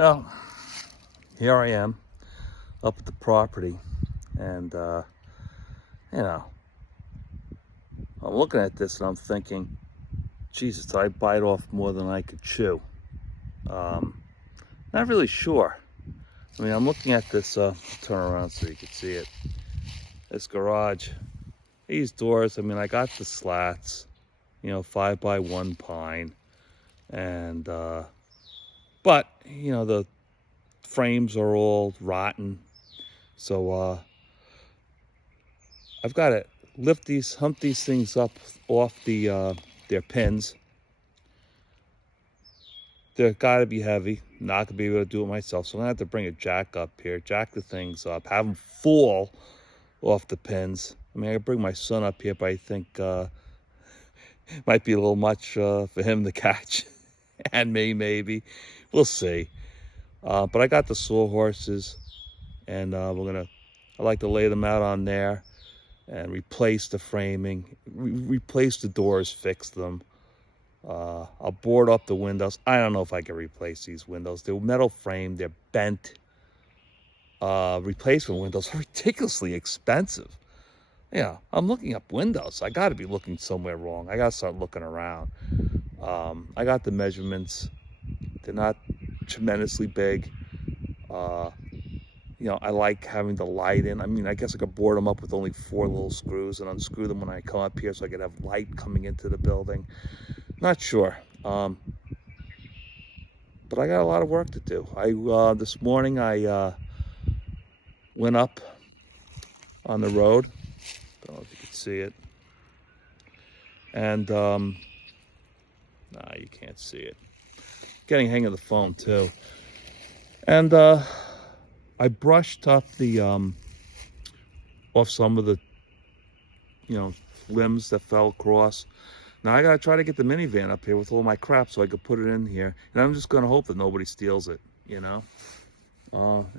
Well, here I am up at the property, and you know, I'm looking at this and I'm thinking, Jesus, did I bite off more than I could chew? Not really sure. I mean, I'm looking at this, turn around so you can see it. This garage, these doors, I mean, I got the slats, 5x1 pine, and, but, the frames are all rotten. So, I've got to hump these things up off their pins. They're gotta be heavy. Not gonna be able to do it myself, so I'm gonna have to bring a jack up here, jack the things up, have them fall off the pins. I mean, I could bring my son up here, but I think it might be a little much for him to catch, and me maybe. We'll see. But I got the sawhorses, and I like to lay them out on there and replace the framing, replace the doors, fix them. I'll board up the windows. I don't know if I can replace these windows. They're metal frame, they're bent. Replacement windows are ridiculously expensive. I'm looking up windows. I gotta be looking somewhere wrong. I gotta start looking around. I got the measurements. They're not tremendously big. I like having the light in. I mean, I guess I could board them up with only 4 little screws and unscrew them when I come up here so I could have light coming into the building. Not sure. But I got a lot of work to do. This morning I went up on the road. Don't know if you can see it. And nah, you can't see it. Getting hang of the phone too. And I brushed up the off some of the limbs that fell across. Now I gotta try to get the minivan up here with all my crap so I could put it in here. And I'm just gonna hope that nobody steals it, And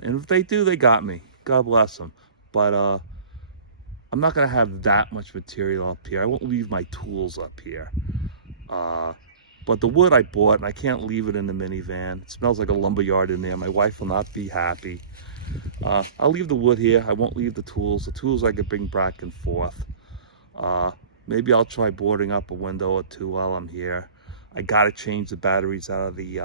if they do, they got me. God bless them. But I'm not gonna have that much material up here. I won't leave my tools up here. But the wood I bought, and I can't leave it in the minivan. It smells like a lumberyard in there. My wife will not be happy. I'll leave the wood here. I won't leave the tools. The tools I could bring back and forth. Maybe I'll try boarding up a window or two while I'm here. I gotta change the batteries out of the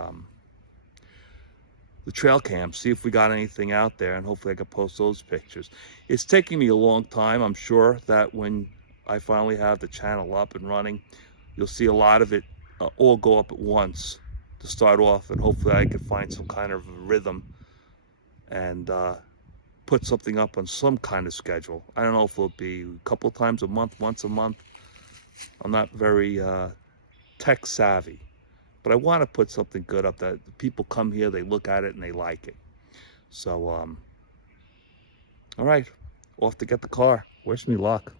trail cam, see if we got anything out there, and hopefully I can post those pictures. It's taking me a long time. I'm sure that when I finally have the channel up and running, you'll see a lot of it all go up at once to start off, and hopefully I can find some kind of rhythm and put something up on some kind of schedule. I don't know if it'll be a couple times a month, once a month. I'm not very tech savvy, but I want to put something good up that people come here, they look at it, and they like it. So, all right, off to get the car. Wish me luck.